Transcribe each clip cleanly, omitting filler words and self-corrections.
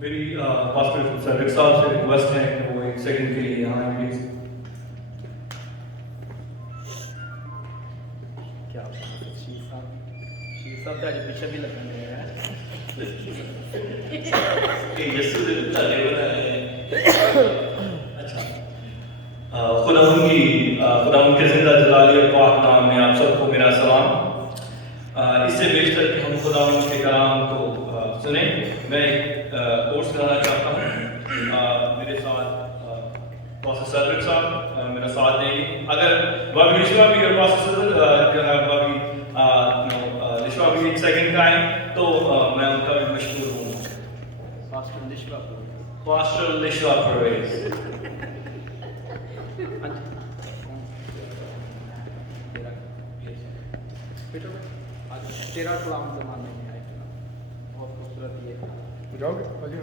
میری پاسٹر سر صاحب سے ریکویسٹ ہے کہ وہ ایک سیکنڈ کے لیے یہاں آئیں پلیز. کیا شیر صاحب آج پیچھے بھی لگنے ہیں. خدا ان کے زندہ جلالی اور پاک نام میں آپ سب کو میرا سلام. اس سے بیشتر کہ ہم خدا ان کے کلام کو سنیں، میں ایک کورس کرانا چاہتا ہوں. میرے ساتھ پاسٹر سرور صاحب میرا ساتھ دیں گے. اگر بابی لشوا بھی اور پاسٹر سرور بابی لشوا بھی ایک سیکنڈ کا آئیں تو میں ان کا بھی مشکور ہوں. پاسٹر لشوا پرویز. تیرا کلام زمان نہیں ہے، بہت خوبصورت یہ جاؤ گے ہاں جی.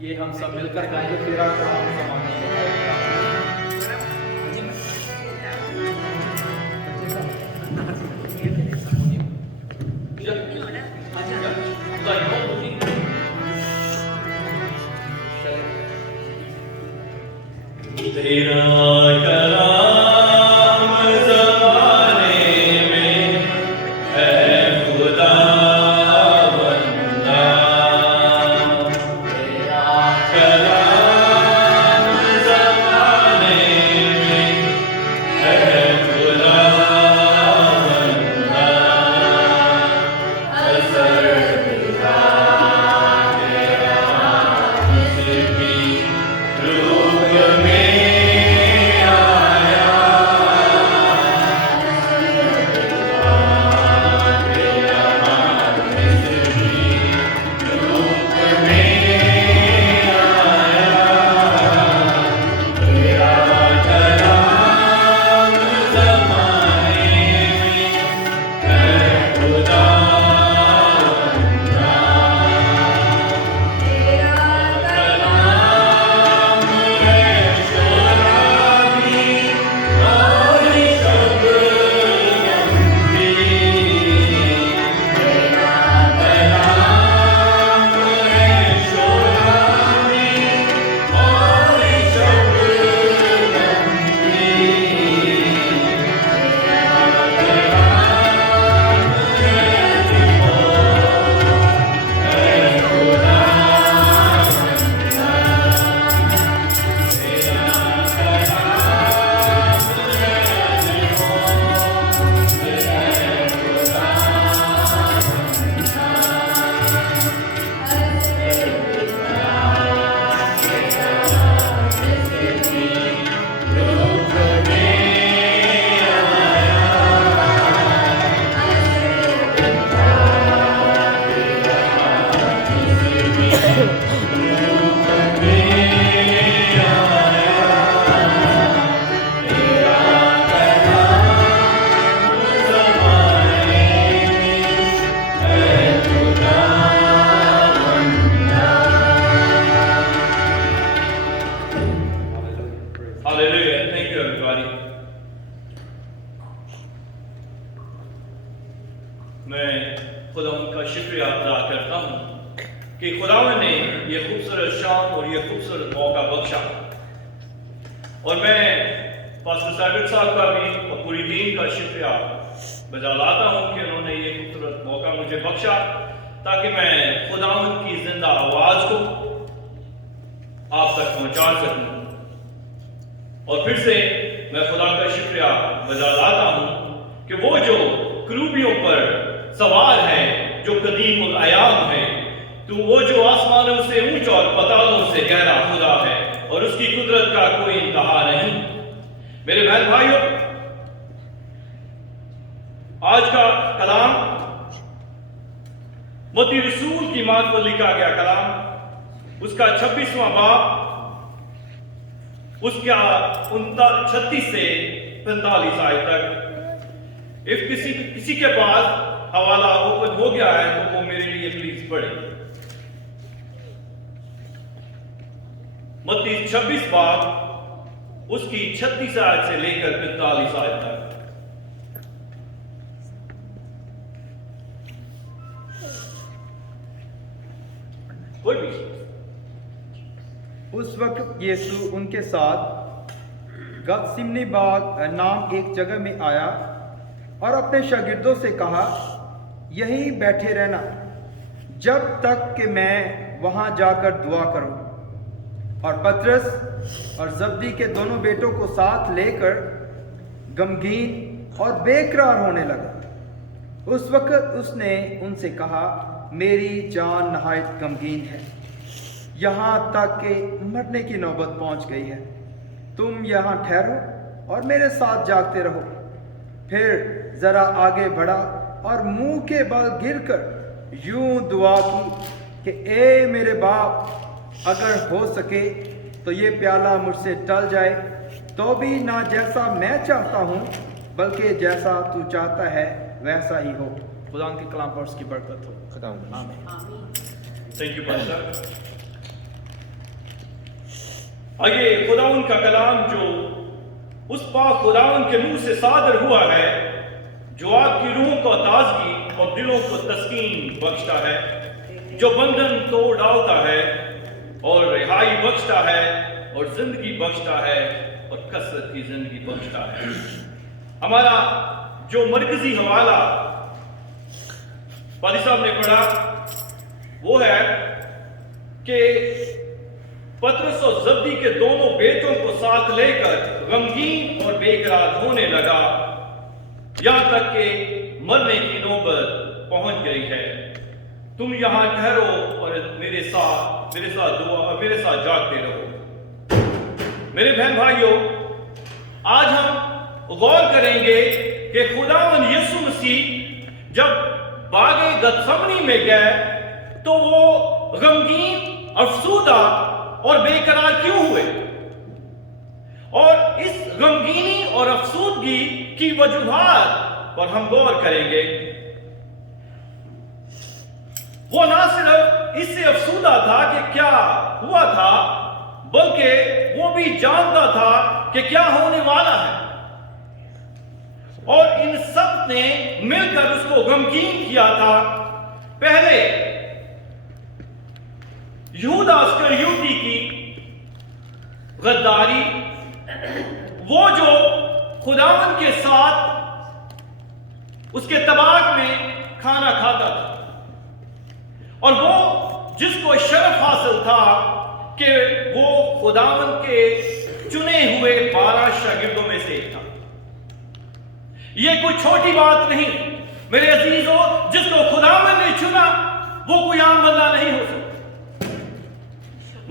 یہ ہم سب مل کر گائیں گے تیرا کلام زمان نہیں ہے. تیرا کلام زمانے میں ہے خدا بندہ. تیرا کلام زمانے میں ہے خدا بندہ. اثر دکھا تیرا کسی بھی روح میں میں خدا ان کا شکریہ ادا کرتا ہوں کہ خداوند نے یہ خوبصورت شام اور یہ خوبصورت موقع بخشا. اور میں پاسٹر ثابت صاحب کا بھی اور پوری ٹیم کا شکریہ بجا لاتا ہوں کہ انہوں نے یہ خوبصورت موقع مجھے بخشا تاکہ میں خداوند کی زندہ آواز کو آپ تک پہنچا سکوں. اور پھر سے میں خدا کا شکریہ بجا لاتا ہوں کہ وہ جو کروبیوں پر سوار ہے، جو قدیم الایام ہے، تو وہ جو آسمانوں سے اونچا اور پتالوں سے گہرا خدا ہے اور اس کی قدرت کا کوئی انتہا نہیں۔ میرے بہن بھائیوں، آج کا کلام متی رسول کی مات پر لکھا گیا کلام، اس کا 26واں باب، اس کا 36 سے 45 آیت تک۔ کسی کے پاس حوالہ اوپن ہو گیا ہے تو وہ میرے لیے پلیز پڑھے۔ متی 26 باب، اس کی 36 آیت سے لے کر 45 آیت تک۔ کوئی بھی اس وقت یسوع ان کے ساتھ گتسمنی باغ نام ایک جگہ میں آیا اور اپنے شاگردوں سے کہا، یہیں بیٹھے رہنا جب تک کہ میں وہاں جا کر دعا کروں۔ اور پترس اور زبدی کے دونوں بیٹوں کو ساتھ لے کر غمگین اور بے قرار ہونے لگا۔ اس وقت اس نے ان سے کہا، میری جان نہایت غمگین ہے، یہاں تک کہ مرنے کی نوبت پہنچ گئی ہے۔ تم یہاں ٹھہرو اور میرے ساتھ جاگتے رہو۔ پھر ذرا آگے بڑھا اور منہ کے بل گر کر یوں دعا کی کہ اے میرے باپ، اگر ہو سکے تو یہ پیالہ مجھ سے ٹل جائے، تو بھی نہ جیسا میں چاہتا ہوں بلکہ جیسا تو چاہتا ہے ویسا ہی ہو۔ خدا کے کلام پر اس کی برکت ہو۔ خدا آمین۔ Thank you pastor. آگے خداوند کا کلام جو اس پاک خداوند کے منہ سے صادر ہوا ہے، جو آپ کی روح کو تازگی اور دلوں کو تسکین بخشتا ہے، جو بندھن توڑ ڈالتا ہے اور رہائی بخشتا ہے اور زندگی بخشتا ہے اور کثرت کی زندگی بخشتا ہے۔ ہمارا جو مرکزی حوالہ پادری صاحب نے پڑھا وہ ہے کہ پترس اور زبدی کے دونوں بیٹوں کو ساتھ لے کر غمگین اور بے قرار ہونے لگا، یہاں تک کہ مرنے کی نوبت پہنچ گئی ہے۔ تم یہاں ٹھہرو اور میرے ساتھ جاگتے رہو۔ میرے بہن بھائیوں، آج ہم غور کریں گے کہ خداوند یسوع مسیح جب باغ گتسمنی میں گئے تو وہ غمگین، افسردہ اور بے قرار کیوں ہوئے، اور اس غمگینی اور افسردگی کی وجوہات پر ہم غور کریں گے۔ وہ نہ صرف اس سے افسردہ تھا کہ کیا ہوا تھا، بلکہ وہ بھی جانتا تھا کہ کیا ہونے والا ہے، اور ان سب نے مل کر اس کو غمگین کیا تھا۔ پہلے یہودا اسکریوتی کی غداری، وہ جو خداوند کے ساتھ اس کے طباق میں کھانا کھاتا تھا، اور وہ جس کو شرف حاصل تھا کہ وہ خداوند کے چنے ہوئے 12 شاگردوں میں سے ایک تھا۔ یہ کوئی چھوٹی بات نہیں میرے عزیزوں، جس کو خداوند نے چنا وہ کوئی عام بندہ نہیں ہو سکتا،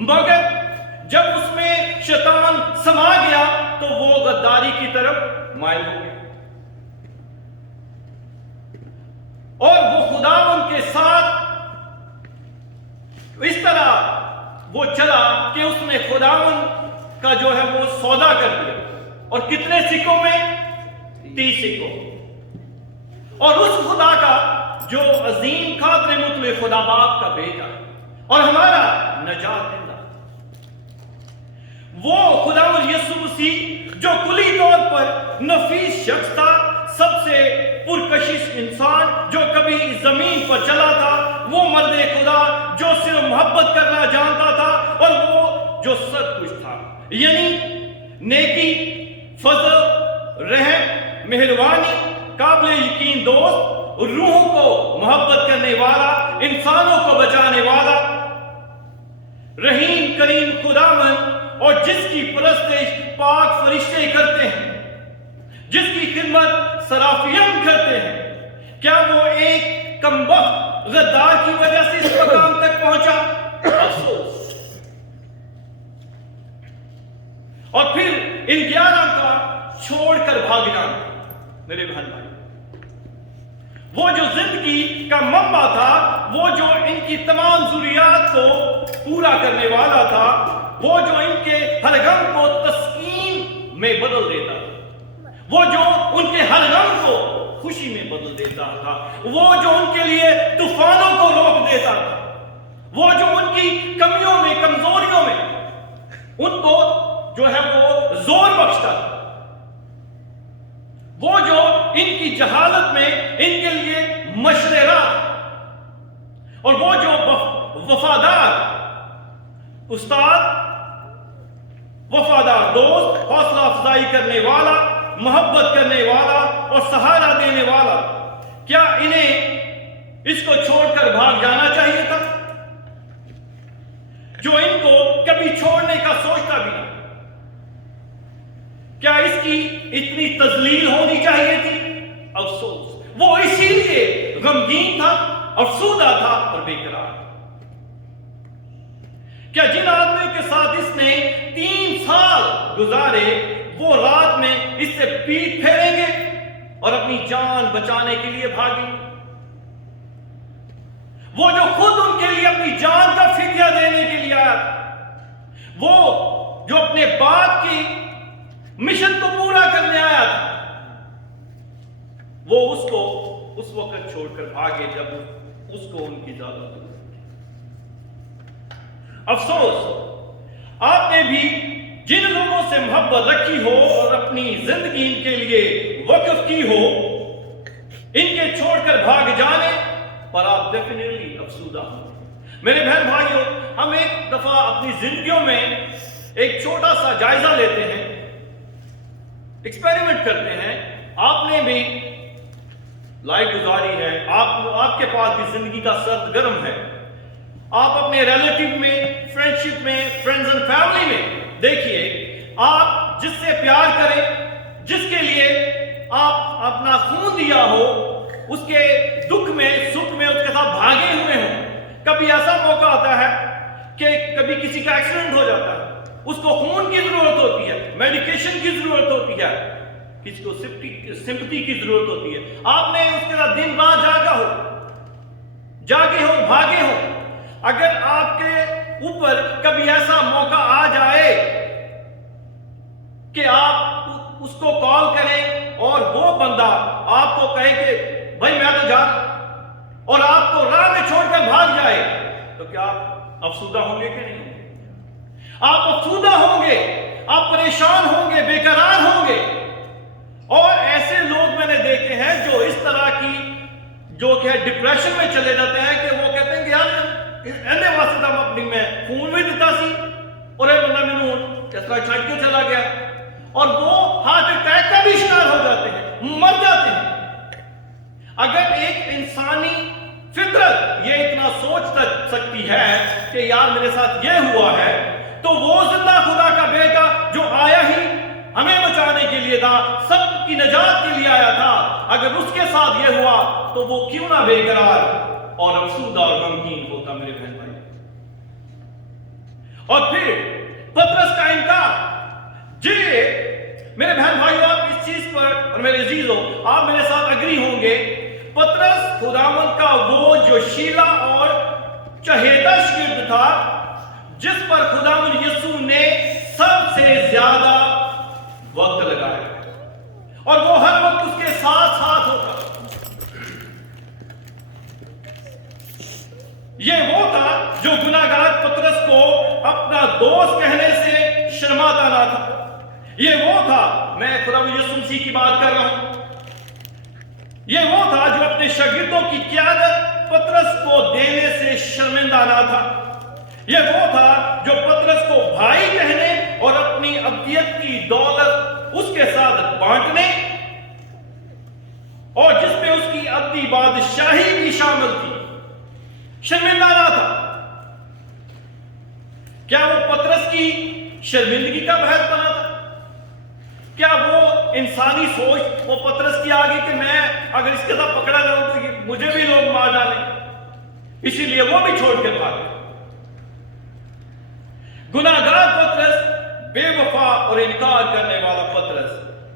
مگر جب اس میں شیطان سما گیا تو وہ غداری کی طرف مائل ہو گیا، اور وہ خداوند کے ساتھ اس طرح وہ چلا کہ اس نے خداوند کا جو ہے وہ سودا کر دیا، اور کتنے سکوں میں؟ 30 سکوں، اور اس خدا کا جو عظیم قادر مطلق خدا باپ کا بیٹا اور ہمارا نجات دہندہ، وہ خداوند یسوع مسیح جو کلی طور پر نفیس شخص تھا، سب سے پرکشش انسان جو کبھی زمین پر چلا تھا، وہ مرد خدا جو صرف محبت کرنا جانتا تھا، اور وہ جو سب کچھ تھا، یعنی نیکی، فضل، رحم، مہربانی، قابل یقین دوست، روحوں کو محبت کرنے والا، انسانوں کو بچانے والا، رحیم کریم خداوند، اور جس کی پرستش پاک فرشتے کرتے ہیں، جس کی خدمت سرافیم کرتے ہیں، کیا وہ ایک کمبخت غدار کی وجہ سے اس مقام تک پہنچ इन 11 का छोड़कर भाग जाना। मेरे बहन भाई, वो जो जिंदगी का मंबा था, वो जो इनकी तमाम जरूरियात को पूरा करने वाला था, वो जो इनके हर गम को तस्कीन में बदल देता था, वो जो उनके हर गम को खुशी में बदल देता था, वो जो उनके लिए तूफानों को रोक देता था, वो जो उनकी कमियों में, कमजोरियों में उनको जो है वो जोर बख्शता था, वो जो इनकी जहालत में इनके लिए मशवरा था, और वो जो वफादार उस्ताद, वफादार दोस्त, हौसला अफजाई करने वाला, मोहब्बत करने वाला और सहारा देने वाला, क्या इन्हें इसको छोड़कर भाग जाना चाहिए था, जो इनको कभी छोड़ने का सोचता भी नहीं? क्या इसकी इतनी तजलील होनी चाहिए थी? अफसोस, वो इसीलिए गमगीन था, अफसुदा था और बेकरार। क्या जिन आदमियों के साथ इसने 3 साल गुजारे, वो रात में इससे पीठ फेरेंगे और अपनी जान बचाने के लिए भागेंगे? वो जो खुद उनके लिए अपनी जान का फिदिया देने के लिए आया था, वो जो अपने बाप की मिशन को पूरा करने आया था, वो उसको उस वक्त छोड़कर भागे जब उसको उनकी ज्यादा जरूरत थी। अफसोस, आपने भी जिन लोगों से मोहब्बत रखी हो और अपनी जिंदगी इनके लिए वक्फ की हो, इनके छोड़कर भाग जाने पर आप डेफिनेटली अफसुदा हो। मेरे बहन भाइयों, हम एक दफा अपनी जिंदगियों में एक छोटा सा जायजा लेते हैं, एक्सपेरिमेंट करते हैं। आपने भी लाइफ गुजारी है, आपके पास भी जिंदगी का सर्द गर्म है, आप अपने रिलेटिव में, फ्रेंडशिप में, फ्रेंड्स एंड फैमिली में देखिए, आप जिससे प्यार करें, जिसके लिए आप अपना खून दिया हो, उसके दुख में, सुख में उसके साथ भागे हुए हो। कभी ऐसा मौका आता है कि कभी किसी का एक्सीडेंट हो जाता है, उसको खून की जरूरत होती है, मेडिकेशन की जरूरत होती है, किसी को सिंपैथी की जरूरत होती है। आपने उसके साथ दिन रात जागे हो, भागे हो। अगर आपके ऊपर कभी ऐसा मौका आ जाए कि आप उसको कॉल करें और वो बंदा आपको कहे कि भाई मैं तो जा, और आपको राह में छोड़कर भाग जाए, तो क्या आप अफसुदा होंगे कि नहीं होंगे? आप अफसुदा होंगे, आप परेशान होंगे, बेकरार होंगे। और ऐसे लोग मैंने देखे हैं जो इस तरह की, जो कि डिप्रेशन में चले जाते हैं कि वो कहते हैं कि यार एने वास्ते तो अपनी मैं खून भी दिता सी और ये बंदा मैनू इस तरह छड़ के चला गया, और वो हार्ट अटैक का भी शिकार हो जाते हैं, मर जाते हैं। अगर एक इंसानी फितरत ये इतना सोच सकती है कि यार मेरे साथ ये हुआ है, तो वो जिंदा खुदा का बेटा जो आया ही हमें बचाने के लिए था, सबकी नजात के लिए आया था, अगर उसके साथ ये हुआ तो वो क्यों ना बेकरार और अफसुदा और गमगीन होता मेरे बहन भाई। और फिर पतरस का इनकार, जी मेरे बहन भाइयों, आप इस चीज पर और मेरे अजीजों आप मेरे साथ अग्री होंगे, पतरस खुदावंद का वो जो शीला और चहेता शागिर्द था, जिस पर खुदावंद यीशु ने सबसे ज्यादा वक्त लगाया, और वो हर वक्त उसके साथ साथ होता। ये वो था जो गुनाहगार पतरस को अपना दोस्त कहने से शर्माता ना था। ये वो था, मैं खुदावंद यीशु मसीह की बात कर रहा हूं, ये वो था जो अपने शागिर्दों की क़यादत पतरस को देने से शर्मिंदा ना था। ये वो था जो पतरस को भाई कहने और अपनी अब्दियत की दौलत उसके साथ बांटने, और जिसमें उसकी अब्दी बादशाही भी शामिल थी, शर्मिंदा ना था। क्या वो पतरस की शर्मिंदगी का बहस बना था? क्या वो इंसानी सोच वो पतरस की आ गई कि मैं अगर इसके साथ पकड़ा जाऊं तो मुझे भी लोग मार डालें, इसीलिए वो भी छोड़ के भाग गए। गुनाहगार पतरस बेवफा اور انکار کرنے والا پطرس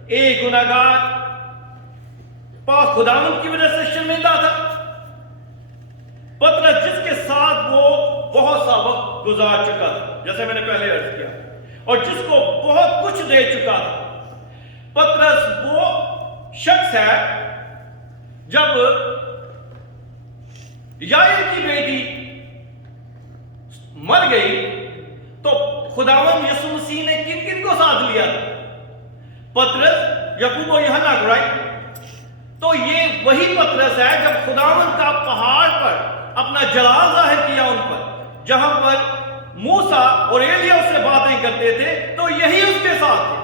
ایک گناہگار پاک خداوند کی وجہ سے شرمندہ تھا. پطرس جس کے ساتھ وہ بہت سا وقت گزار چکا تھا, جیسے میں نے پہلے عرض کیا, اور جس کو بہت کچھ دے چکا تھا. پطرس وہ شخص ہے جب یائر کی بیٹی مر گئی تو خداوند یسوع مسیح نے کن کن کو ساتھ لیا تھا؟ پطرس, یعقوب اور یوحنا کو, رائٹ؟ تو یہ وہی پطرس ہے جب خداوند کا پہاڑ پر اپنا جلال ظاہر کیا ان پر, جہاں پر موسیٰ اور ایلیاہ اس سے باتیں کرتے تھے, تو یہی اس کے ساتھ تھے.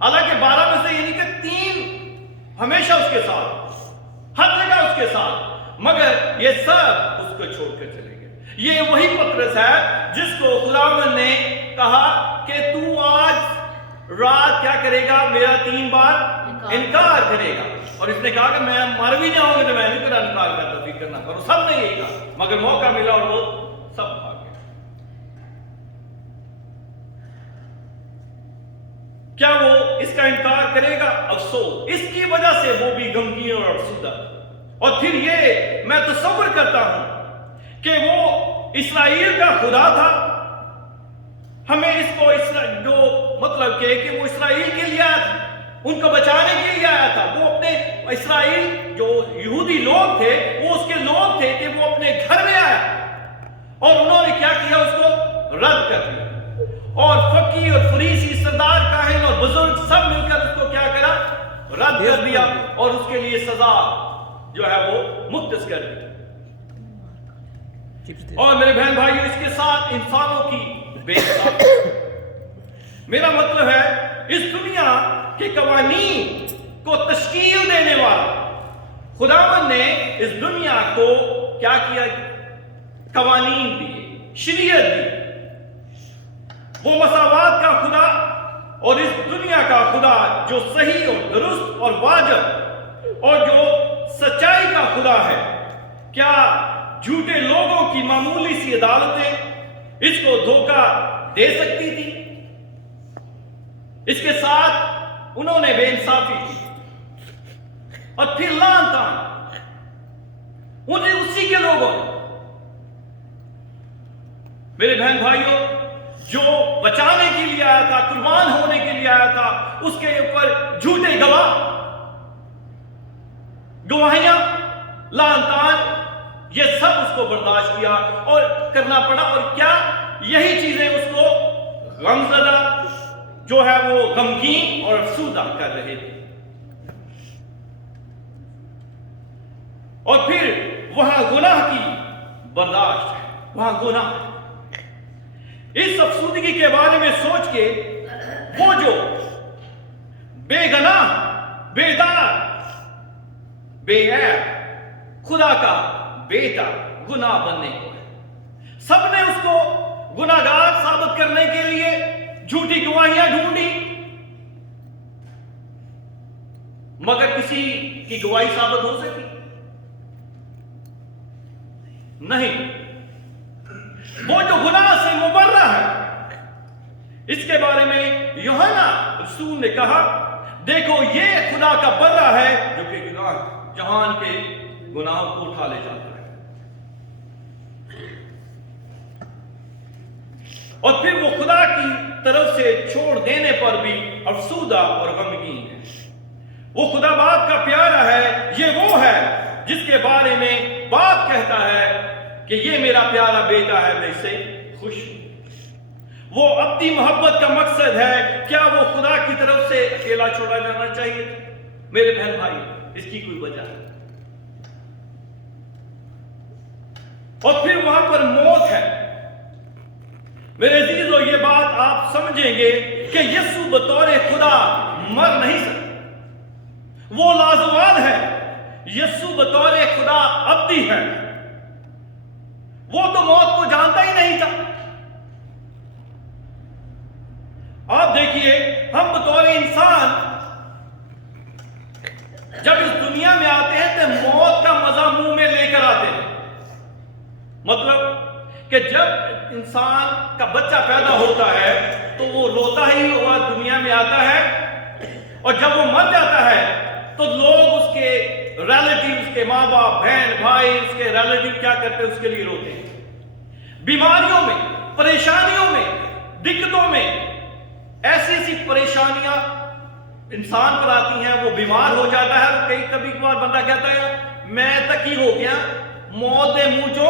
حالانکہ 12 میں سے یعنی کہ 3 ہمیشہ اس کے ساتھ, ہر جگہ اس کے ساتھ, مگر یہ سب اس کو چھوڑ کر چلے گئے. یہ وہی پطرس ہے جس کو خداوند نے کہا کہ تو آج رات کیا کرے گا, میرا 3 بار انکار کرے گا. اور اس نے کہا کہ میں مر بھی جاؤں گا تو میں نہیں تیرا انکار کرتا, فکر نہ کرو. سب نے یہی کہا, مگر موقع ملا اور وہ سب بھاگ گئے. کیا وہ اس کا انکار کرے گا؟ افسوس, اس کی وجہ سے وہ بھی غمگین اور افسردہ. اور پھر یہ میں تصور کرتا ہوں کہ وہ اسرائیل کا خدا تھا. ہمیں اس کو جو مطلب کہ وہ اسرائیل کے لیے آیا تھا, ان کو بچانے کے لیے آیا تھا. وہ اپنے اسرائیل جو یہودی لوگ تھے, وہ اس کے لوگ تھے کہ وہ اپنے گھر میں آیا, اور انہوں نے کیا کیا, اس کو رد کر دیا. اور فقی اور فریسی, سردار, کاہن اور بزرگ سب مل کر اس کو کیا کرا, رد کر دیا, اور اس کے لیے سزا جو ہے وہ مختص کر دی. اور میرے بہن بھائیوں, اس کے ساتھ انسانوں کی بے انصافی. میرا مطلب ہے اس دنیا کے قوانین کو تشکیل دینے والا خداوند نے اس دنیا کو کیا کیا, قوانین دیے, شریعت دی. وہ مساوات کا خدا اور اس دنیا کا خدا جو صحیح اور درست اور واجب اور جو سچائی کا خدا ہے, کیا جھوٹے لوگوں کی معمولی سی عدالتیں اس کو دھوکہ دے سکتی تھی؟ اس کے ساتھ انہوں نے بے انصافی کی, اور پھر لعن تان انہیں اسی کے لوگوں نے. میرے بہن بھائیوں, جو بچانے کے لیے آیا تھا, قربان ہونے کے لیے آیا تھا, اس کے اوپر جھوٹے گواہیاں, لعن تان, یہ سب اس کو برداشت کیا اور کرنا پڑا. اور کیا یہی چیزیں اس کو غمزدہ جو ہے وہ غمگین اور افسردہ کر رہے تھے. اور پھر وہاں گناہ کی برداشت ہے, وہاں گناہ. اس افسردگی کے بارے میں سوچ کے وہ جو بے گناہ, بے دار, بے عیب خدا کا بیٹا گناہ بننے کو ہے, سب نے اس کو گناہگار ثابت کرنے کے لیے جھوٹی گواہیاں ڈھونڈی, مگر کسی کی گواہی ثابت ہو سکی نہیں. وہ جو گناہ سے مبرہ ہے, اس کے بارے میں یوحنا رسول نے کہا, دیکھو یہ خدا کا برہ ہے جو کہ جہان کے گناہوں کو اٹھا لے جاتا ہے. اور پھر وہ خدا کی طرف سے چھوڑ دینے پر بھی افسردہ اور غمگین ہے. وہ خدا باپ کا پیارا ہے, یہ وہ ہے جس کے بارے میں باپ کہتا ہے کہ یہ میرا پیارا بیٹا ہے, میں اس سے خوش ہوں. وہ اپنی محبت کا مقصد ہے. کیا وہ خدا کی طرف سے اکیلا چھوڑا جانا چاہیے تھا؟ میرے بہن بھائی, اس کی کوئی وجہ ہے. اور پھر وہاں پر موت ہے. میرے عزیزو, یہ بات آپ سمجھیں گے کہ یسوع بطور خدا مر نہیں سکتا. وہ لازوال ہے. یسوع بطور خدا ابدی ہے. وہ تو موت کو جانتا ہی نہیں تھا. آپ دیکھیے, ہم بطور انسان جب اس دنیا میں آتے ہیں تو موت کا مزہ منہ میں لے کر آتے ہیں. مطلب کہ جب انسان کا بچہ پیدا ہوتا ہے تو وہ روتا ہی ہوا دنیا میں آتا ہے، اور جب وہ مر جاتا ہے تو لوگ اس کے ریلیٹیو، اس کے ماں باپ، بہن بھائی، اس کے ریلیٹیو کیا کرتے ہیں؟ اس کے لیے روتے ہیں۔ بیماریوں میں، پریشانیوں میں، دقتوں میں، ایسی ایسی پریشانیاں انسان پر آتی ہیں، وہ بیمار ہو جاتا ہے۔ کبھی کبھار بندہ کہتا ہے میں تک ہی ہو گیا، موت دے منہ جو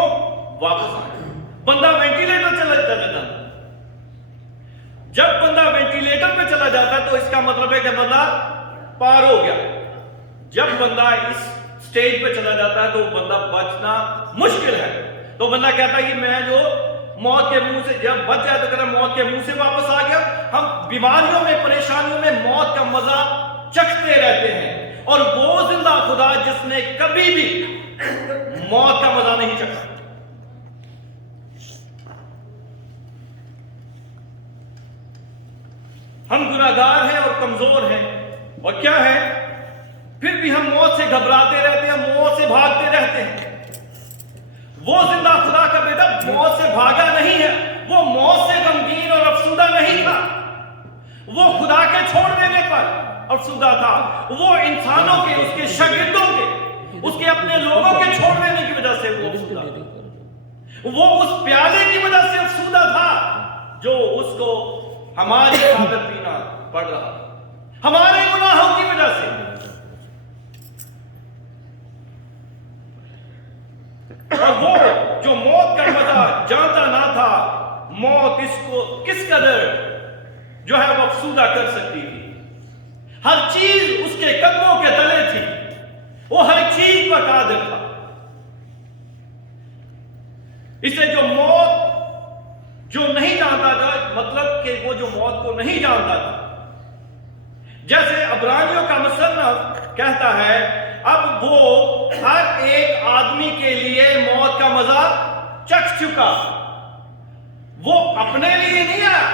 واپس آ گیا۔ بندہ وینٹیلیٹر چلا جاتا ہے۔ جب بندہ وینٹیلیٹر پہ چلا جاتا ہے تو اس کا مطلب ہے کہ بندہ پار ہو گیا۔ جب بندہ اس سٹیج پہ چلا جاتا ہے تو بندہ بچنا مشکل ہے۔ تو بندہ کہتا ہے کہ میں جو موت کے منہ سے جب بچ جائے تو کہتا ہے موت کے منہ سے واپس آ گیا۔ ہم بیماریوں میں، پریشانیوں میں موت کا مزہ چکھتے رہتے ہیں، اور وہ زندہ خدا جس نے کبھی بھی موت کا مزہ نہیں چکھا۔ ہم گناہگار ہیں اور کمزور ہیں، اور کیا ہے؟ پھر بھی ہم موت سے گھبراتے رہتے ہیں، موت سے بھاگتے رہتے ہیں۔ وہ زندہ خدا کا بیٹا موت سے بھاگا نہیں ہے، وہ موت سے غمگین اور افسردہ نہیں تھا، وہ خدا کے چھوڑ دینے پر افسردہ تھا۔ وہ انسانوں کے، اس کے شاگردوں کے، اس کے اپنے لوگوں کے چھوڑ دینے کی وجہ سے وہ افسردہ تھا۔ وہ اس پیالے کی وجہ سے افسردہ تھا جو اس کو ہماری خاطر پینا پڑ رہا، ہمارے گناہوں کی وجہ سے۔ اور وہ جو موت کا مزہ جانتا نہ تھا، موت اس کو کس قدر جو ہے وہ افسردہ کر سکتی تھی۔ ہر چیز اس کے قدموں کے تلے تھی، وہ ہر چیز پر قادر تھا۔ اس لیے جو موت جو نہیں جانتا تھا، مطلب کہ وہ جو موت کو نہیں جانتا تھا، جیسے عبرانیوں کا مصنف کہتا ہے، اب وہ ہر ایک آدمی کے لیے موت کا مزہ چکھ چکا۔ وہ اپنے لیے نہیں آیا،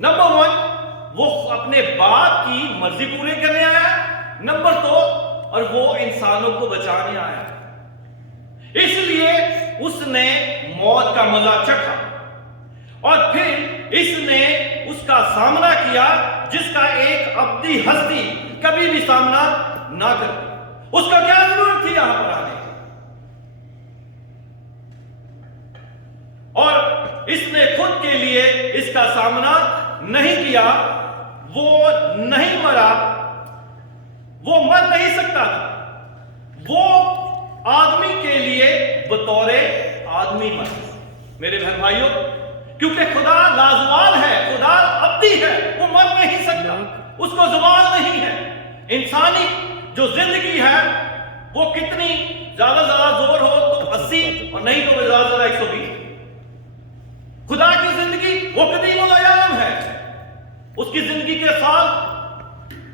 نمبر 1 وہ اپنے باپ کی مرضی پوری کرنے آیا، نمبر 2 اور وہ انسانوں کو بچانے آیا۔ اس لیے اس نے موت کا مزہ چکھا، اور پھر اس نے اس کا سامنا کیا جس کا ایک ابدی ہستی کبھی بھی سامنا نہ کرتی۔ اس کا کیا ضرورت تھی یہاں پر آنے کی؟ اور اس نے خود کے لیے اس کا سامنا نہیں کیا، وہ نہیں مرا، وہ مر نہیں سکتا تھا، وہ آدمی کے لیے بطور آدمی مر۔ میرے بہن بھائیوں، کیونکہ خدا لازوال ہے، خدا ابدی ہے، وہ مر نہیں سکتا، اس کو زوال نہیں ہے۔ انسانی جو زندگی ہے وہ کتنی زیادہ زور ہو تو 80 اور نہیں تو زیادہ 120۔ خدا کی زندگی وہ قدیم الایام ہے، اس کی زندگی کے سال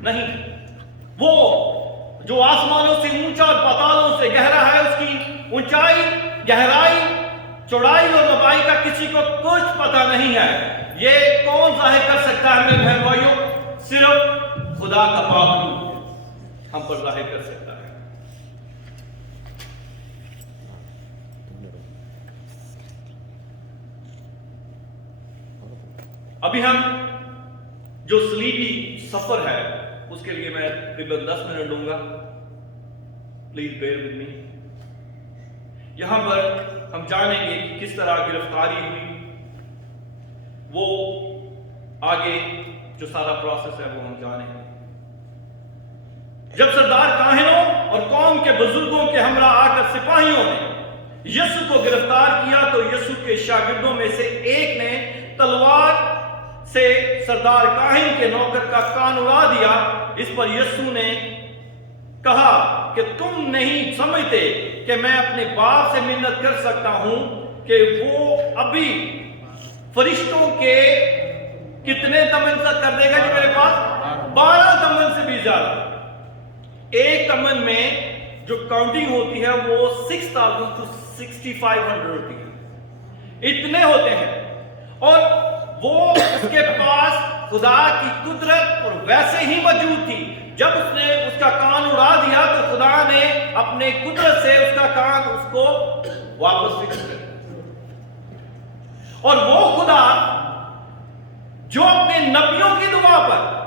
نہیں۔ وہ جو آسمانوں سے اونچا اور پاتالوں سے گہرا ہے، اس کی اونچائی، گہرائی، چوڑائی اور لمبائی کا کسی کو کچھ پتہ نہیں ہے۔ یہ کون ظاہر کر سکتا ہے میرے بہن بھائیوں؟ صرف خدا کا پاک روح ہم پر ظاہر کر سکتا ہے۔ ابھی ہم جو صلیبی سفر ہے اس کے لیے میں تقریباً 10 منٹ لوں گا، پلیز بیئر ود می۔ یہاں پر ہم جانیں گے کہ کس طرح گرفتاری ہوئی، وہ آگے جو سارا پروسیس ہے وہ ہم جانیں گے۔ جب سردار کاہنوں اور قوم کے بزرگوں کے ہمراہ آ کر سپاہیوں نے یسوع کو گرفتار کیا تو یسوع کے شاگردوں میں سے ایک نے تلوار سے سردار کاہن کے نوکر کا کان اڑا دیا۔ اس پر یسوع نے کہا کہ تم نہیں سمجھتے کہ میں اپنے باپ سے منت کر سکتا ہوں کہ وہ ابھی فرشتوں کے کتنے تمن تک کر دے گا کہ میرے پاس 12 تمن سے بھی زیادہ۔ ایک تمن میں جو کاؤنٹنگ ہوتی ہے وہ 6000 to 6500 ہوتی ہے، اتنے ہوتے ہیں، اور وہ اس کے پاس خدا کی قدرت اور ویسے ہی موجود تھی۔ جب اس نے اس کا کان اڑا دیا تو خدا نے اپنے قدرت سے اس کا کان اس کو واپس فکس کر دیا۔ اور وہ خدا جو اپنے نبیوں کی دعا پر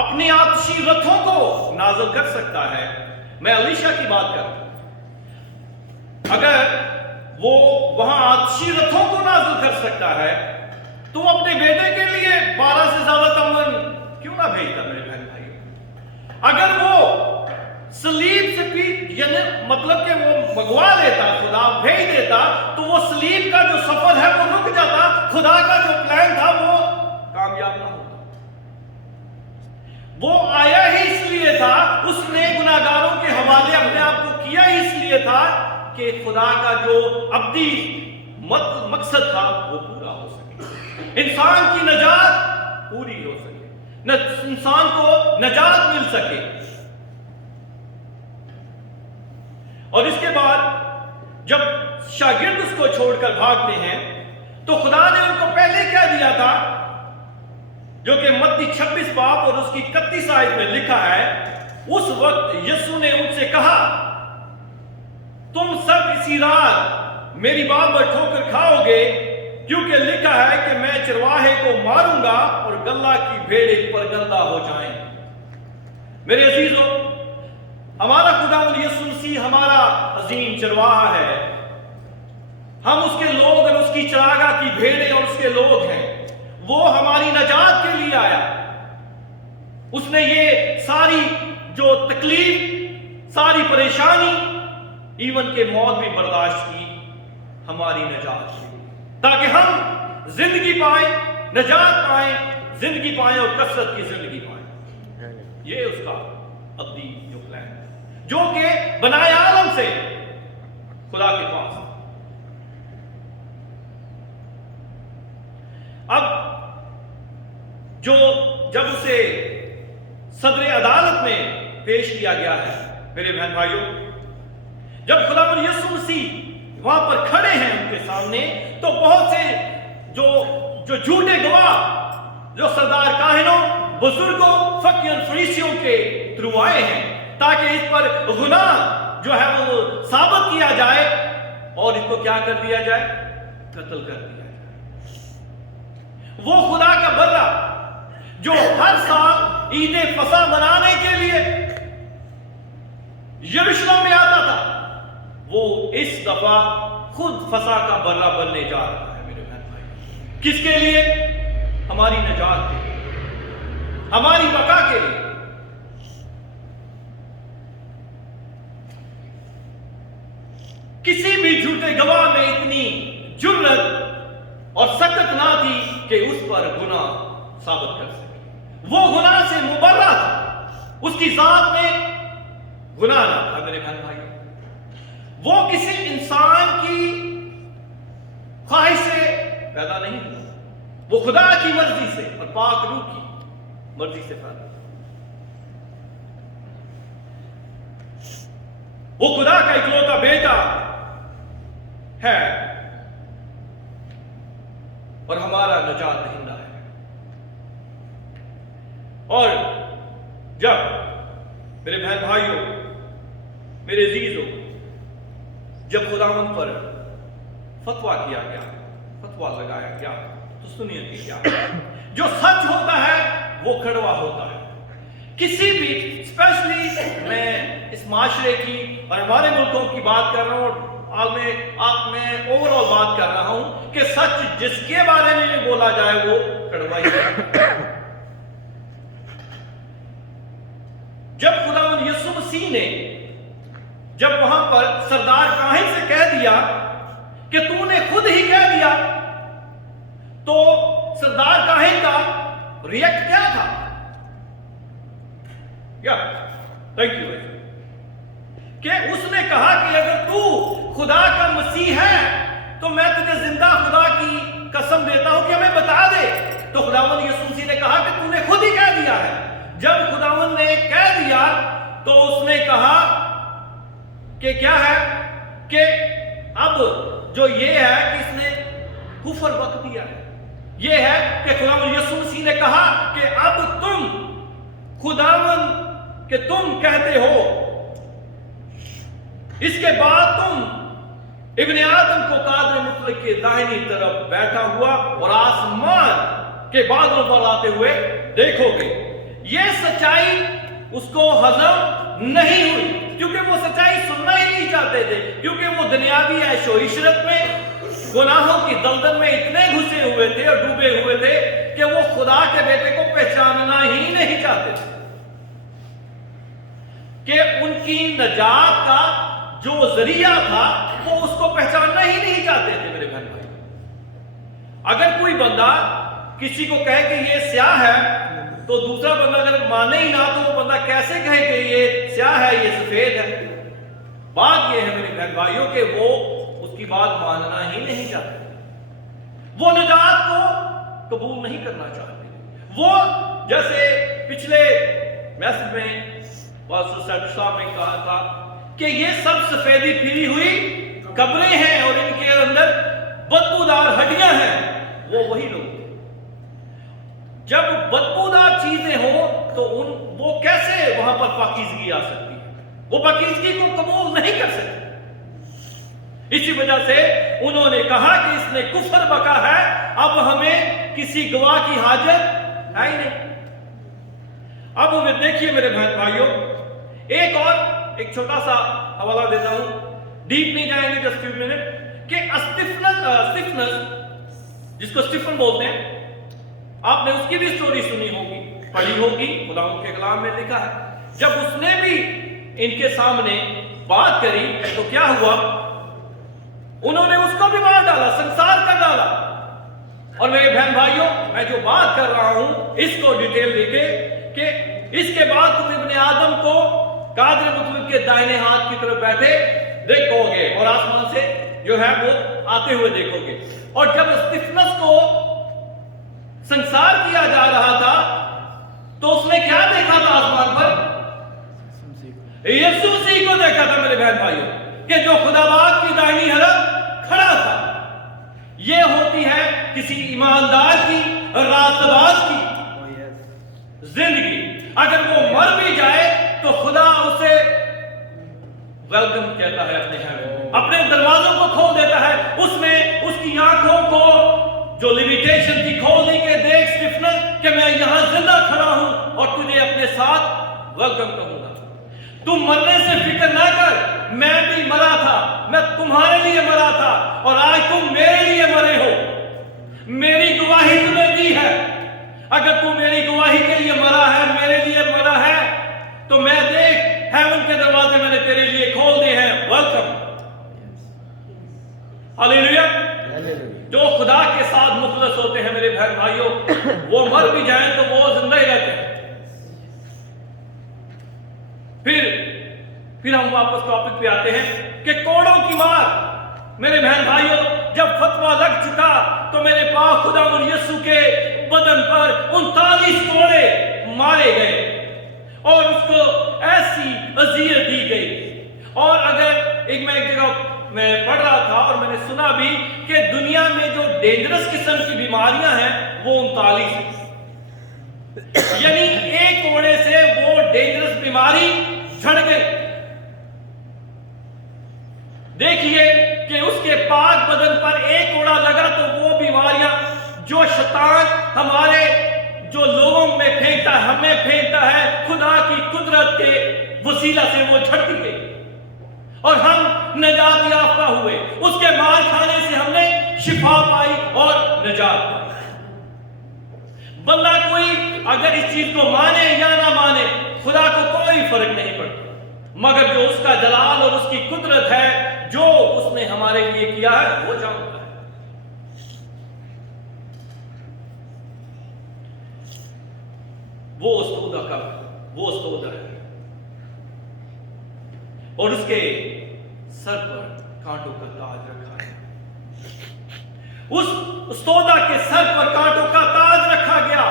اپنی آتشی رتھوں کو نازل کر سکتا ہے. میں الیشا کی بات کرتا ہوں. اگر وہ وہاں آتشی رتھوں کو نازل کر سکتا ہے تو وہ اپنے بیٹے کے لیے 12 سے زیادہ تمغن کیوں نہ بھیجتا میرے بہن بھائی؟ اگر وہ صلیب سے یعنی مطلب کہ وہ منگوا لیتا، خدا بھیج دیتا، تو وہ صلیب کا جو سفر ہے وہ رک جاتا، خدا کا جو پلان تھا وہ کامیاب نہ ہوتا. وہ آیا ہی اس لیے تھا، اس نے گناہگاروں کے حوالے اپنے آپ کو کیا ہی اس لیے تھا کہ خدا کا جو ابدی مقصد تھا وہ پورا ہو سکے، انسان کی نجات پوری ہو سکے، انسان کو نجات مل سکے. اور اس کے بعد جب شاگرد اس کو چھوڑ کر بھاگتے ہیں تو خدا نے ان کو پہلے کیا دیا تھا، جو کہ متی 26 باب اور اس کی 31 آیت میں لکھا ہے. اس وقت یسوع نے ان سے کہا، تم سب اسی رات میری بات پر ٹھوکر کھاؤ گے، کیونکہ لکھا ہے کہ میں چرواہے کو ماروں گا اور گلہ کی بھیڑیں پرگندہ ہو جائیں. میرے عزیزو، ہمارا خدا یسوع مسیح ہمارا عظیم چرواہا ہے. ہم اس کے لوگ اور اس کی چراگاہ کی بھیڑیں اور اس کے لوگ ہیں. وہ ہماری نجات کے لیے آیا. اس نے یہ ساری جو تکلیف، ساری پریشانی، ایون کہ موت بھی برداشت کی ہماری نجات کے لیے، تاکہ ہم زندگی پائیں، نجات پائیں، زندگی پائیں اور کثرت کی زندگی پائیں. یہ اس کا ابدی جو پلان ہے، جو کہ بنائے عالم سے خدا کے پاس. اب جب اسے صدر عدالت میں پیش کیا گیا ہے میرے بہن بھائیوں، جب خداوند یسوع مسیح وہاں پر کھڑے ہیں ان کے سامنے، تو بہت سے جو جھوٹے گواہ، جو سردار کاہنوں، بزرگوں، فقیوں، فریسیوں کے تھرو آئے ہیں، تاکہ اس پر گناہ جو ہے وہ ثابت کیا جائے اور اس کو کیا کر دیا جائے، قتل کر دیا جائے. وہ خدا کا بندہ جو ہر سال عید فصح منانے کے لیے یروشلم میں آتا تھا، وہ اس دفعہ خود فصح کا بندہ بننے جا رہا ہے میرے بہن بھائی. کس کے لیے؟ ہماری نجات کے لیے، ہماری بقا کے لیے. کسی بھی جھوٹے گواہ میں اتنی جرت اور سخت نہ تھی کہ اس پر گناہ ثابت کر سکے. وہ گناہ سے مبرہ تھا، اس کی ذات میں گناہ نہ تھا میرے بہن بھائی. وہ کسی انسان کی خواہش سے پیدا نہیں ہوا، وہ خدا کی مرضی سے اور پاک روح کی مرضی سے پیدا. وہ خدا کا اکلوتا بیٹا ہے اور ہمارا نجات دہندہ ہے. اور جب میرے بہن بھائیوں، میرے عزیزوں، جب خداوند پر فتویٰ کیا گیا، فتویٰ لگایا گیا، تو سنیے کیا جو سچ ہوتا ہے وہ کڑوا ہوتا ہے. کسی بھی اسپیشلی میں اس معاشرے کی اور ہمارے ملکوں کی بات کر رہا ہوں، اور میں اوور آل بات کر رہا ہوں کہ سچ جس کے بارے میں بولا جائے وہ کڑوا ہی ہے. جب خداوند یسوع مسیح نے جب وہاں پر سردار کاہن سے کہہ دیا کہ تو نے خود ہی کہہ دیا، تو سردار کاہن کا ریئیکٹ کیا تھا؟ Thank you. کہ اس نے کہا کہ اگر تو خدا کا مسیح ہے تو میں تجھے زندہ خدا کی قسم دیتا ہوں کہ ہمیں بتا دے. تو خداوند یسوع مسیح نے کہا کہ تو نے خود ہی کہہ دیا ہے. جب خداوند نے کہہ دیا تو اس نے کہا کہ کیا ہے کہ اب جو یہ ہے کہ اس نے کفر وقت دیا ہے. یہ ہے کہ خداوند یسوع مسیح نے کہا کہ اب تم خداوند کہ تم کہتے ہو، اس کے بعد تم इब्न आदम को कादर मुतलक के दाहिनी तरफ बैठा हुआ और आसमान के बादलों पर आते हुए देखोगे। यह सच्चाई उसको हजम नहीं हुई, क्योंकि वो सच्चाई सुनना ही नहीं चाहते थे, क्योंकि वो दुनियावी ऐशो इशरत में, गुनाहों की दलदल में इतने घुसे हुए थे और डूबे हुए थे कि वो खुदा के बेटे को पहचानना ही नहीं चाहते थे, कि उनकी नजात का जो जरिया था वो उसको पहचानना ही नहीं चाहते थे। मेरे बहन भाई, अगर कोई बंदा किसी को कहे कि ये स्याह है, तो दूसरा बंदा अगर माने ही ना, तो वो बंदा कैसे कहे कि ये स्याह है, ये सफेद है। बात ये है मेरे बहन भाइयों कि वो उसकी बात मानना ही नहीं चाहते, वो निजात को कबूल नहीं करना चाहते। वो जैसे पिछले मैसेज में साहब ने कहा था कि ये सब सफेदी फिरी हुई कब्रें हैं और इनके अंदर बदबूदार हड्डियां हैं। वो वही लोग थे। जब बदबूदार चीजें हो तो वो कैसे वहां पर पाकीज़गी आ सकती है? वो पाकीज़गी को कबूल नहीं कर सकते। इसी वजह से उन्होंने कहा कि इसने कुफर बका है, अब हमें किसी गवाह की हाजत है ही नहीं। अब देखिए मेरे बहन भाइयों, एक छोटा सा हवाला देता हूं, डीप नहीं जाएंगे, जस्ट फ्यू मिनट, कि स्टिफनस जिसको स्टीफन बोलते हैं, आपने उसकी भी स्टोरी सुनी होगी, पढ़ी होगी, खुदा के कलाम में लिखा है। जब उसने भी इनके सामने बात करी तो क्या हुआ? उन्होंने उसको भी मार डाला, संसार कर डाला। और मेरे बहन भाइयों, मैं जो बात कर रहा हूं इसको डिटेल देके कि इसके बाद तुम इब्ने आदम को कादर मुतलक के दाहिने हाथ की तरफ बैठे देखोगे और आसमान से जो है वो आते हुए देखोगे। और जब स्टिफनस को संसार किया जा रहा था तो उसने क्या देखा था आसमान पर? यीशु मसीह को देखा था मेरे बहन भाइयों, कि जो खुदाबाद की दाहिनी तरफ खड़ा था। यह होती है किसी ईमानदार की, रास्तबाज की जिंदगी। अगर वो मर भी जाए तो खुदा उसे वेलकम कहता है अपने हेवन, अपने दरवाजों को खोल देता है। उसमें उसकी आंखों को जो लिमिटेशन थी खोल दी के देख स्टीफनस कि मैं यहां जिंदा खड़ा हूं और तुझे अपने साथ वेलकम कहूंगा। तुम मरने से फिक्र ना कर, मैं भी मरा था, मैं तुम्हारे लिए मरा था और आज तुम मेरे लिए मरे हो। मेरी गवाही तुम्हें दी है। अगर तू मेरी गवाही के लिए मरा है, मेरे लिए मरा है, तो मैं देख हेवन के दरवाजे मैंने तेरे लिए खोल दिए हैं। वेलकम। हालेलुया। जो खुदा के साथ मुखलस होते हैं मेरे बहन भाइयों, वो मर भी जाएं तो वो जिंदा ही रहते हैं। फिर हम वापस टॉपिक पे आते हैं कि कोड़ों की मार। मेरे बहन भाइयों, जब फतवा लग चुका तो मेरे पाक खुदा और यीशु के बदन पर 39 कोड़े मारे गए और उसको ऐसी अज़ियत दी गई। और अगर एक जगह मैं पढ़ रहा था और मैंने सुना भी कि दुनिया में जो डेंजरस किस्म की बीमारियां हैं वो 39 है। यानी एक कोड़े से वो डेंजरस बीमारी झड़ गई। देखिए कि उसके पाक बदन पर एक कोड़ा लगा तो वो बीमारियां जो शैतान हमारे जो लोगों में फेंकता है, हमें फेंकता है, खुदा की कुदरत के वसीला से वो झड़ती गई और हम निजात याफ्ता हुए। उसके मार खाने से हमने शिफा पाई और निजात पाई। बंदा कोई अगर इस चीज को माने या ना माने, खुदा को कोई फर्क नहीं पड़ता, मगर जो उसका जलाल और उसकी कुदरत है, जो उसने हमारे लिए किया है, वो जानता है। वो स्तोदा है और उसके सर पर कांटों का ताज रखा है। उस स्तोदा के सर पर कांटों का ताज रखा गया।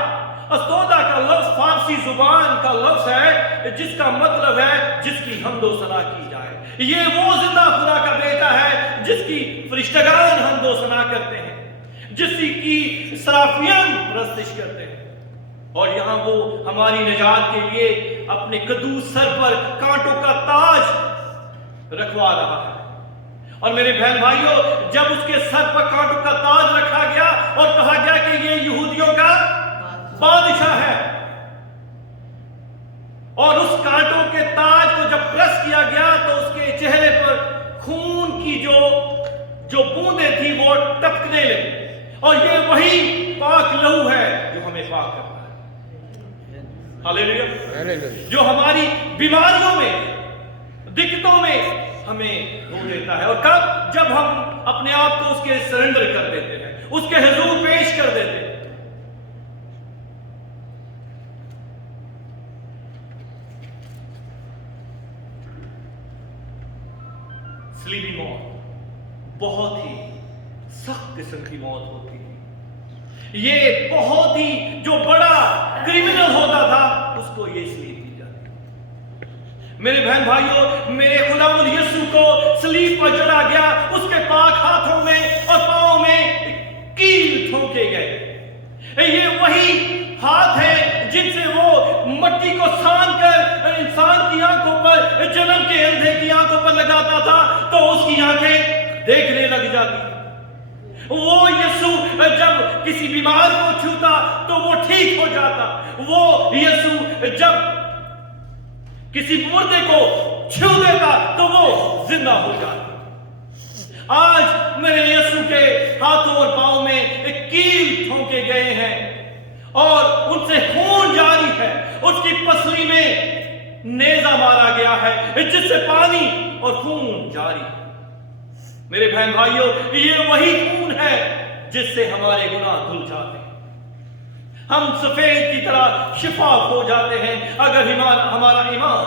स्तोदा का लफ्ज फारसी जुबान का लफ्ज है जिसका मतलब है जिसकी हम्दो सना की जाए। ये वो जिंदा खुदा का बेटा है जिसकी फरिश्तेगान हम्दो सना करते हैं, जिसकी सराफियां प्रस्तुत करते हैं। और यहां वो हमारी निजात के लिए अपने कदूस सर पर कांटों का ताज रखवा रहा है। और मेरे बहन भाइयों, जब उसके सर पर कांटों का ताज रखा गया और कहा गया कि ये यहूदियों का बादशाह है, और उस कांटों के ताज को जब प्रेस किया गया तो उसके चेहरे पर खून की जो बूंदें थी वो टपकने लगी, और ये वही पाक लहू है जो हमें पाक करता है। हालेलुया। जो हमारी बीमारियों में, दिक्कतों में हमें धो देता है। और कब? जब हम अपने आप को उसके सरेंडर कर देते हैं, उसके हुजूर पेश कर देते हैं। स्लीपी मौत बहुत ही सख्त किस्म की मौत होती थी। ये बहुत ही जो बड़ा क्रिमिनल होता था उसको ये सलीब दी जाती। मेरे बहन भाइयों, मेरे खुदावंद यीशु को सलीब पर चढ़ा गया, उसके पाक हाथों में और पांवों में कील ठोके गए। ये वही हाथ है जिनसे वो मट्टी को सान कर इंसान की आंखों पर, जन्म के अंधे की आंखों पर लगाता था तो उसकी आंखें देखने लग जाती। वो यीशु जब किसी बीमार को छूता तो वो ठीक हो जाता। वो यीशु जब किसी मुर्दे को छू देता तो वो जिंदा हो जाता। आज मेरे यीशु के हाथों और पांवों में एक कील ठोके गए हैं और उनसे खून जारी है। उसकी पसली में नेजा मारा गया है जिससे पानी और खून जारी है। मेरे बहन भाइयों, ये वही खून है जिससे हमारे गुनाह धुल जाते हैं। हम सफेद की तरह शिफाफ हो जाते हैं अगर हमारा ईमान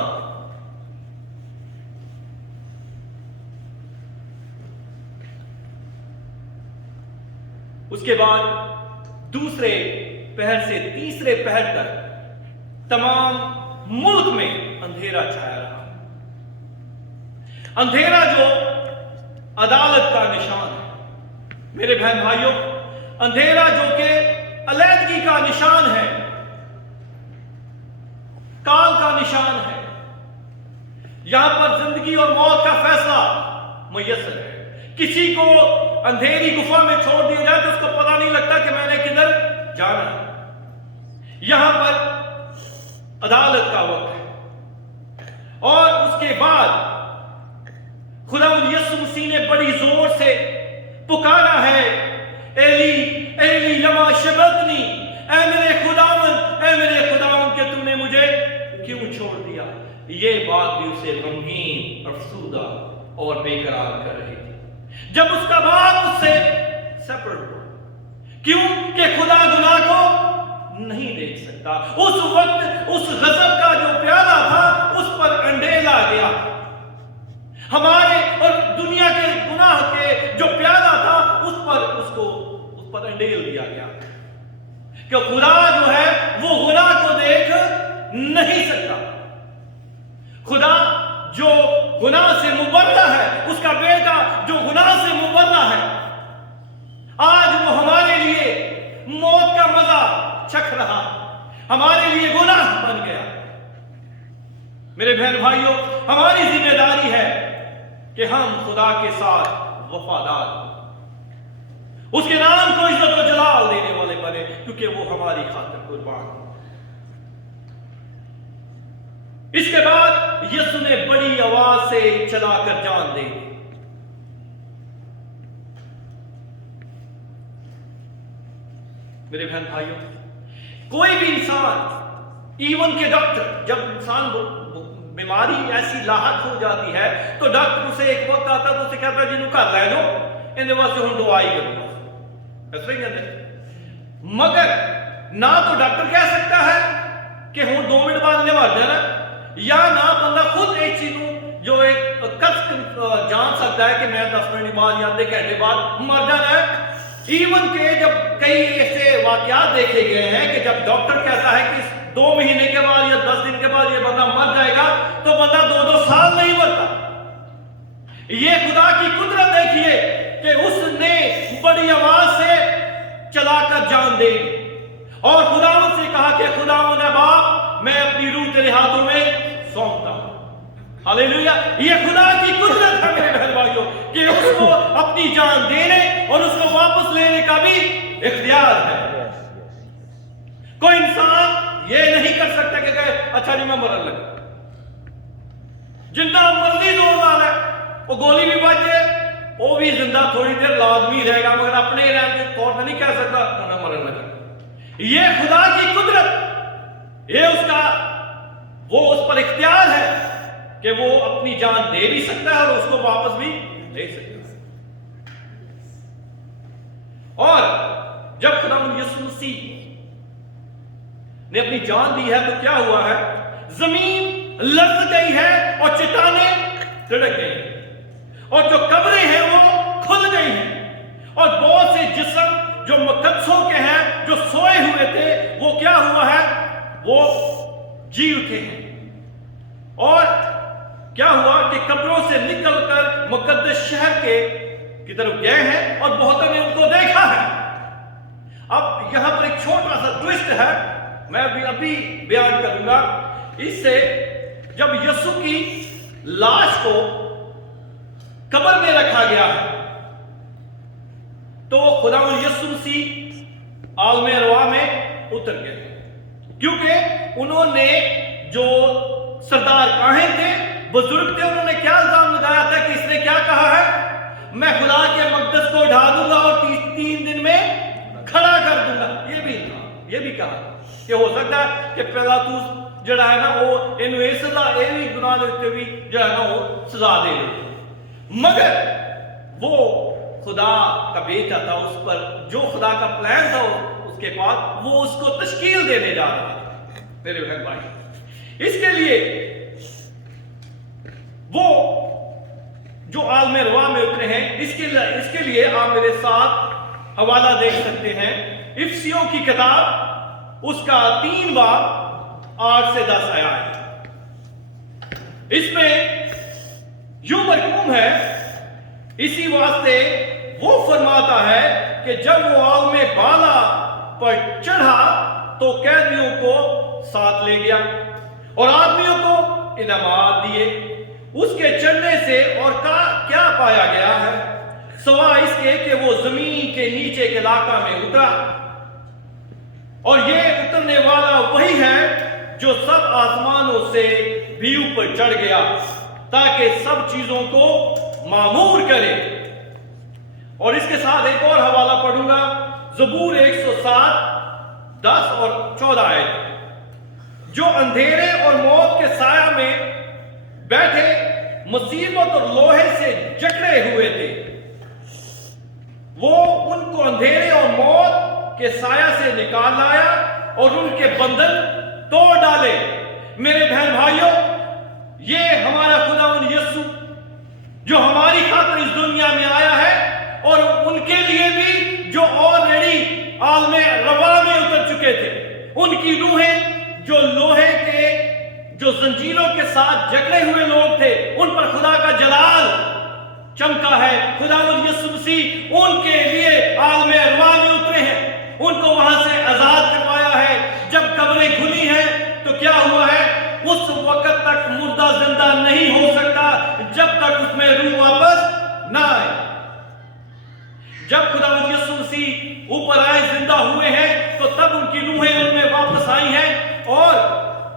उसके बाद दूसरे पहर से तीसरे पहर तक तमाम मुल्क में अंधेरा छाया रहा। अंधेरा जो अदालत का निशान है। मेरे बहन भाइयों, अंधेरा जो कि अलैदगी का निशान है, काल का निशान है। यहां पर जिंदगी और मौत का फैसला मुयस्सर है। किसी को अंधेरी गुफा में छोड़ दिया जाए तो उसको पता नहीं लगता कि मैंने किधर जाना है। यहां पर अदालत का वक्त है। और उसके बाद खुदावंद यीशु मसीह ने बड़ी जोर से पुकारा है, एली एली लमा शबक्तनी, ऐ मेरे खुदावंद के तूने मुझे क्यों छोड़ दिया। ये बात भी उसे गमगीन, अफसुदा और बेकरार कर रही थी। जब उसका बाप उससे सेपरेट हुआ, क्यों कि खुदा गुनाह को नहीं देख सकता। उस वक्त उस गजब का जो प्याला था उस पर अंडेला गया। हमारे और दुनिया के गुनाह के जो प्याला था उस पर अंडेल दिया गया कि खुदा जो है वो गुनाह को देख नहीं सकता। खुदा जो गुनाह से मुबर्रा है, उसका बेटा जो गुनाह से मुबर्रा है, आज वो हमारे लिए मौत का मजा चख रहा, हमारे लिए गुनाह बन गया। मेरे बहन भाइयों, हमारी जिम्मेदारी है कि हम खुदा के साथ वफादार, उसके नाम को इज्जत और जलाल देने वाले बने, क्योंकि वो हमारी खातिर कुर्बान है। इसके बाद यीशु ने बड़ी आवाज से चलाकर जान दे दी। मेरे बहन भाइयों, कोई भी इंसान, इवन के डॉक्टर, जब इंसान बीमारी ऐसी लाहक हो जाती है तो डॉक्टर उसे एक वक्त आता है तो उसे कहता है जिन्हों घर लै जाओ, इन्हें वास्ते हम दवाई करूंगा, ऐसा ही कहते। मगर ना तो डॉक्टर कह सकता है कि हूं 2 मिनट बाद इन्हें मर जाना, या ना बंदा खुद एक चीज जो एक कस जान सकता है कि मैं 10 मिनट बाद या आधे घंटे बाद मर जाना है। इवन के जब कई ऐसे वाकयात देखे गए हैं कि जब डॉक्टर कहता है कि 2 महीने के बाद या 10 दिन के बाद ये बंदा मर जाएगा, तो बंदा 2-2 साल नहीं मरता। ये खुदा की कुदरत देखिए कि उसने बड़ी आवाज से चलाकर जान दे दी और खुदावंद से कहा कि खुदावंद बाप, मैं अपनी रूह तेरे हाथों में सौंपता हूं। हालेलुया। ये खुदा की कुदरत है मेरे बहन भाइयों कि उसको अपनी जान देने और उसको वापस लेने का भी इख्तियार है। कोई इंसान ये नहीं कर सकता कि कहे अच्छा नहीं मैं मरने लगा। जितना मर्जी जोर वाला है वो गोली भी बच जाए वो भी जिंदा थोड़ी देर लाजमी रहेगा, मगर अपने तौर पर नहीं कह सकता मैं मरने लगा। ये खुदा की कुदरत, ये उसका वो उस पर इख्तियार है कि वो अपनी जान दे भी सकता है और उसको वापस भी ले सकता है। और जब खुदा यीशु मसीह ने अपनी जान दी है तो क्या हुआ है? जमीन लर्ज गई है और चट्टानें तिड़क गई हैं और जो कब्रें हैं वो खुल गई हैं और बहुत से जिस्म जो मुकद्दसों के हैं जो सोए हुए थे वो क्या हुआ है? वो जी उठे हैं। और क्या हुआ कि कब्रों से निकलकर मुकद्दस शहर की तरफ गए हैं और बहुतों ने उनको देखा है। अब यहां पर एक छोटा सा ट्विस्ट है, मैं अभी बयान करूंगा। इससे जब यीशु की लाश को कब्र में रखा गया है तो खुदा यीशु मसीह आलम अरवाह में उतर गए, क्योंकि उन्होंने जो सरदार काहिन थे, बुजुर्ग थे, उन्होंने क्या इल्जाम लगाया था कि इसने क्या कहा है? मैं खुदा के मकदस को ढा दूंगा और 3 दिन में खड़ा कर दूंगा। ये भी कहा कि हो सकता है कि पिलातुस जड़ा है ना वो इन्हें सजा ये भी गुनाह देते भी जो है ना वो सजा दे रहे, मगर वो खुदा का बेटा था, उस पर जो खुदा का प्लान था उसके बाद वो उसको तश्कील देने जा रहा था। मेरे बहन भाई, इसके लिए वो जो आलम अरवाह में उतरे हैं, इसके लिए आप मेरे साथ हवाला देख सकते हैं इफिसियों की किताब, उसका 3 बाब 8 से 10 आयत। इसमें यूं मरकूम है, इसी वास्ते वो फरमाता है कि जब वो आलम बाला पर चढ़ा तो कैदियों को साथ ले गया और आदमियों को इनामात दिए। उसके चढ़ने से और क्या पाया गया है सवा इसके कि वो जमीन के नीचे के इलाका में उतरा, और ये उतरने वाला वही है जो सब आसमानों से भी ऊपर चढ़ गया ताकि सब चीजों को मामूर करे। और इसके साथ एक और हवाला पढ़ूंगा, ज़बूर 107 10 और 14 आयत। जो अंधेरे और मौत के साया में बैठे मुसीबत और लोहे से जकड़े हुए थे, वो उनको अंधेरे और मौत के साया से निकाल लाया और उनके बंधन तोड़ डाले। मेरे बहन भाइयों, ये हमारा खुदा यीशु जो हमारी खातिर इस दुनिया में आया है और उनके लिए भी जो ऑलरेडी आलम रवा में उतर चुके थे, उनकी रूहें जो लोहे के जो जंजीरों के साथ जकड़े हुए लोग थे, उन पर खुदा का जलाल चमका है। खुदा यीशु मसीह उनके लिए आलम अरवा में उतरे हैं, उनको वहां से आजाद करवाया है। जब कब्रें खुली हैं तो क्या हुआ है? उस वक्त तक मुर्दा जिंदा नहीं हो सकता जब तक उसमें रूह वापस ना आए। जब खुदा यीशु मसीह ऊपर आए, जिंदा हुए हैं, तो तब उनकी रूहें उनमें वापस आई हैं। और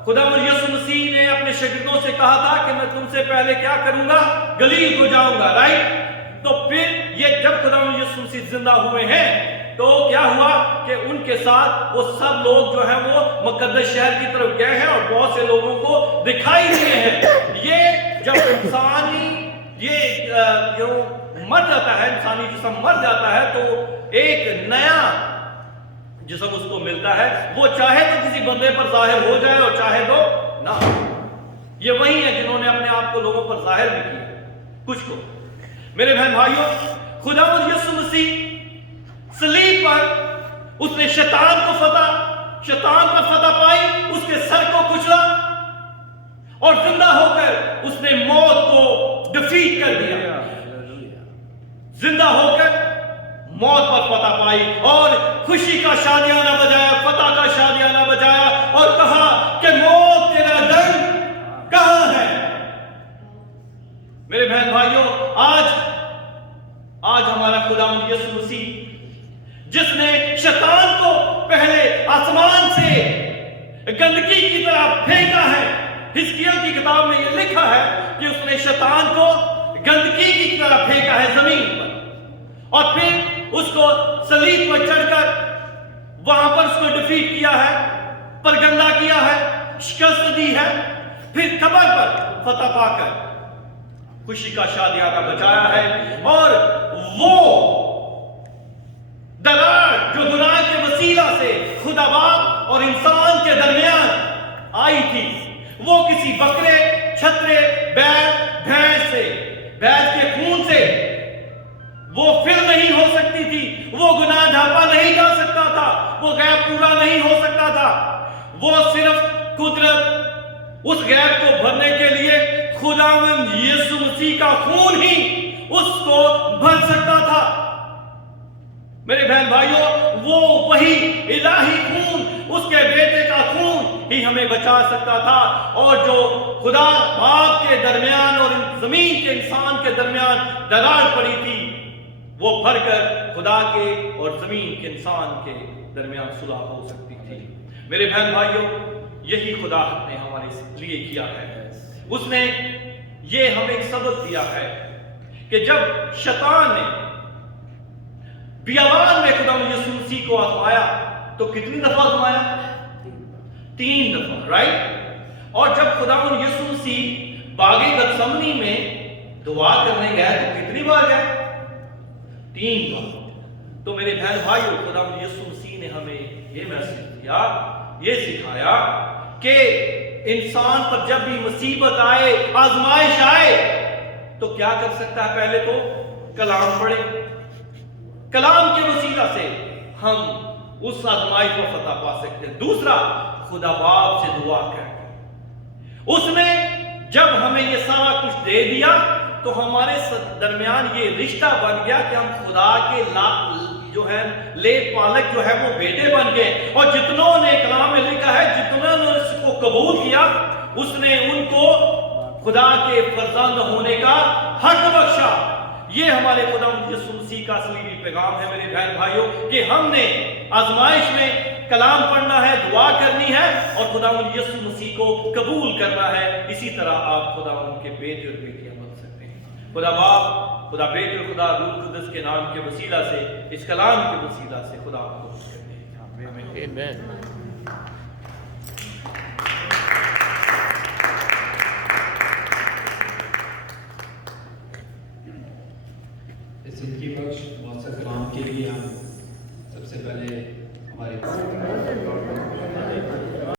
खुदा यीशु मसीह ने अपने शागिर्दों से कहा था कि मैं तुमसे पहले क्या करूंगा? गलील को जाऊंगा, राइट? तो फिर ये जब खुदा यीशु मसीह जिंदा हुए हैं तो क्या हुआ कि उनके साथ वो सब लोग जो हैं वो मुकद्दस शहर की तरफ गए हैं और बहुत से लोगों को दिखाई दिए हैं। ये जब इंसानी जो मर जाता है, इंसानी जिस्म मर जाता है, तो एक नया जिस्म उसको मिलता है। वो चाहे तो किसी बंदे पर जाहिर हो जाए और चाहे तो ना। ये वही है जिन्होंने अपने आप को लोगों पर जाहिर भी किया, कुछ को। मेरे बहन भाइयों, खुदा यीशु मसीह सलीब पर उसने शैतान पर फतह पाई, उसके सर को कुचला और जिंदा होकर उसने मौत को डिफीट कर दिया। जिंदा होकर मौत पर फतह पाई और खुशी का शादियाना बजाया, फतह का शादियाना बजाया और कहा कि मौत तेरा दंड कहां है? मेरे बहन भाइयों, आज हमारा खुदा यीशु मसीह जिसने शैतान को पहले आसमान से गंदगी की तरह फेंका है, हिजकिय्याह की किताब में यह लिखा है कि उसने शैतान को गंदगी की तरह फेंका है जमीन पर, और फिर उसको सलीब पर चढ़कर वहां पर उसको डिफीट किया है, परगंदा किया है, शिकस्त दी है, फिर कब्र पर फतह पाकर खुशी का शादियाना बचाया है। और वो दरार जो गुनाह के वसीला से खुदा बाप और इंसान के दरमियान आई थी, वो किसी बकरे, छतरे, बैल, भैंस से, भैंस के खून से वो फिल नहीं हो सकती थी, वो गुनाह ढांपा नहीं जा सकता था, वो गैप पूरा नहीं हो सकता था। वो सिर्फ कुदरत उस गैप को भरने के लिए खुदावंद यीशु मसीह का खून ही उसको भर सकता था। मेरे बहन भाइयों, वो वही इलाही खून, उसके बेटे का खून ही हमें बचा सकता था। और जो खुदा बाप के दरमियान और जमीन के इंसान के दरमियान दरार पड़ी थी, वो भरकर खुदा के और जमीन के इंसान के दरमियान सुलह हो सकती थी। मेरे बहन भाइयों, यही खुदा ने हमारे लिए किया है। उसने ये हमें एक सबक दिया है कि जब शैतान ने बियाबान में खुदा यीशु मसीह को आजमाया तो कितनी दफा आजमाया? 3 दफा, राइट। और जब खुदा यीशु मसीह बागे गतसमनी में दुआ करने गए तो कितनी बार गए? 3 बार। तो मेरे बहन भाइयों, खुदा यीशु मसीह ने हमें यह मैसेज दिया, यह सिखाया कि इंसान पर जब भी मुसीबत आए, आजमाइश आए, तो क्या कर सकता है? पहले तो कलाम पढ़े, कलाम के वसीला से हम उस आजमाइश को फतह पा सकते हैं। दूसरा, खुदा बाप से दुआ करें। उसने जब हमें ये सारा कुछ दे दिया तो हमारे दरमियान ये रिश्ता बन गया कि हम खुदा के जो है ले पालक जो है वो बेटे बन गए। और जितनों ने कलाम में लिखा है, जितनों ने इसको कबूल किया, उसने उनको खुदा के फर्जंद होने का हक बख्शा। ये हमारे खुदा यीशु मसीह का असली पैगाम है मेरे बहन भाइयों, कि हमने आजमाइश में कलाम पढ़ना है, दुआ करनी है और खुदा यीशु मसीह को कबूल करना है। इसी तरह आप खुदा उनके बेटे और बेटियां बन सकते हैं। खुदा बाप, खुदा बेटे और खुदा रूह कुदस के नाम के वसीला से, इस कलाम के वसीला से खुदा आपको करते हैं। आमीन। जिंदगी बख्श मौसम कलाम के लिए हम सबसे पहले